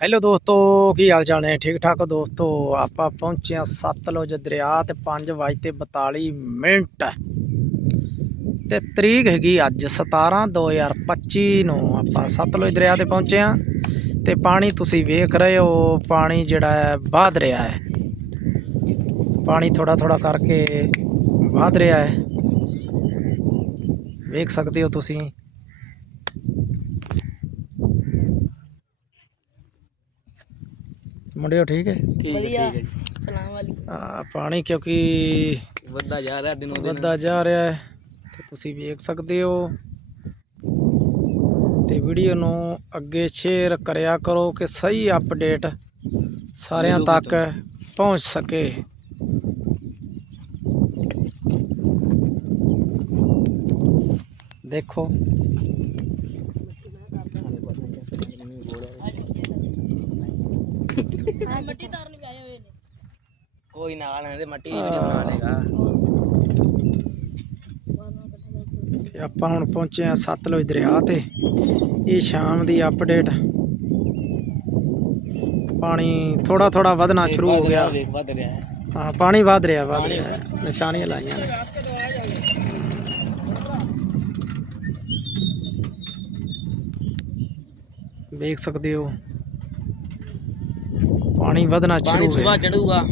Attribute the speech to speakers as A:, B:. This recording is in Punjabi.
A: ਹੈਲੋ ਦੋਸਤੋ, ਕੀ ਹਾਲ ਚਾਲ ਨੇ? ਠੀਕ ਠਾਕ ਦੋਸਤੋ? ਆਪਾਂ ਪਹੁੰਚੇ ਹਾਂ ਸਤਲੁਜ ਦਰਿਆ ਤੇ 5:42 ਮਿੰਟ। ਤੇ ਤਰੀਕ ਹੈਗੀ ਅੱਜ 17 2025 ਨੂੰ ਆਪਾਂ ਸਤਲੁਜ ਦਰਿਆ ਤੇ ਪਹੁੰਚੇ ਹਾਂ। ਤੇ ਪਾਣੀ ਤੁਸੀਂ ਵੇਖ ਰਹੇ ਹੋ, ਪਾਣੀ ਜਿਹੜਾ ਹੈ ਵਧ ਰਿਹਾ ਹੈ। ਪਾਣੀ ਥੋੜਾ ਥੋੜਾ ਕਰਕੇ ਵਧ ਰਿਹਾ ਹੈ। ਵੇਖ ਸਕਦੇ ਹੋ ਤੁਸੀਂ। ਮੁੰਡਿਓ ਠੀਕ ਹੈ?
B: ਠੀਕ ਹੈ
C: ਵਧੀਆ।
B: ਠੀਕ ਹੈ ਜੀ।
C: ਸਲਾਮ ਵਾਲੇਕੁਮ।
A: ਆ, ਪਾਣੀ ਕਿਉਂਕਿ
B: ਵੱਧਦਾ ਜਾ ਰਿਹਾ ਦਿਨੋਂ ਦਿਨ।
A: ਵੱਧਦਾ ਜਾ ਰਿਹਾ ਹੈ ਤੇ ਤੁਸੀਂ ਵੇਖ ਸਕਦੇ ਹੋ। ਤੇ ਵੀਡੀਓ ਨੂੰ ਅੱਗੇ ਸ਼ੇਅਰ ਕਰਿਆ ਕਰੋ ਕਿ ਸਹੀ ਅਪਡੇਟ ਸਾਰਿਆਂ ਤੱਕ ਪਹੁੰਚ ਸਕੇ। ਦੇਖੋ।
C: ਮਿੱਟੀ ਤਾਰਨ ਵੀ ਆਏ ਹੋਏ ਨੇ।
B: ਕੋਈ ਨਾਲ ਇਹਦੇ ਮੱਟੀ ਦੀ ਵੀਡੀਓ ਬਣਾ ਲੇਗਾ
A: ਤੇ ਆਪਾਂ ਹੁਣ ਪਹੁੰਚੇ ਆ ਸਤਲੁਜ ਦਰਿਆ ਤੇ। ਇਹ ਸ਼ਾਮ ਦੀ ਅਪਡੇਟ ਪਾਣੀ ਥੋੜਾ ਥੋੜਾ ਵਧਣਾ ਸ਼ੁਰੂ ਹੋ ਗਿਆ।
B: ਦੇਖ ਵੱਧ ਰਿਹਾ। ਹੈ
A: ਹਾਂ ਪਾਣੀ ਵਧ ਰਿਹਾ। ਵਧ ਰਿਹਾ। ਨਿਸ਼ਾਨੀਆਂ ਲਾਈਆਂ ਨੇ। ਵੇਖ ਸਕਦੇ ਹੋ। ਪਾਣੀ ਵਧਣਾ
B: ਪਾਣੀ
A: ਸ਼ੁਰੂ
B: ਸੁਬਾ
A: ਹੋਇਆ
B: ਚੜੂਗਾ।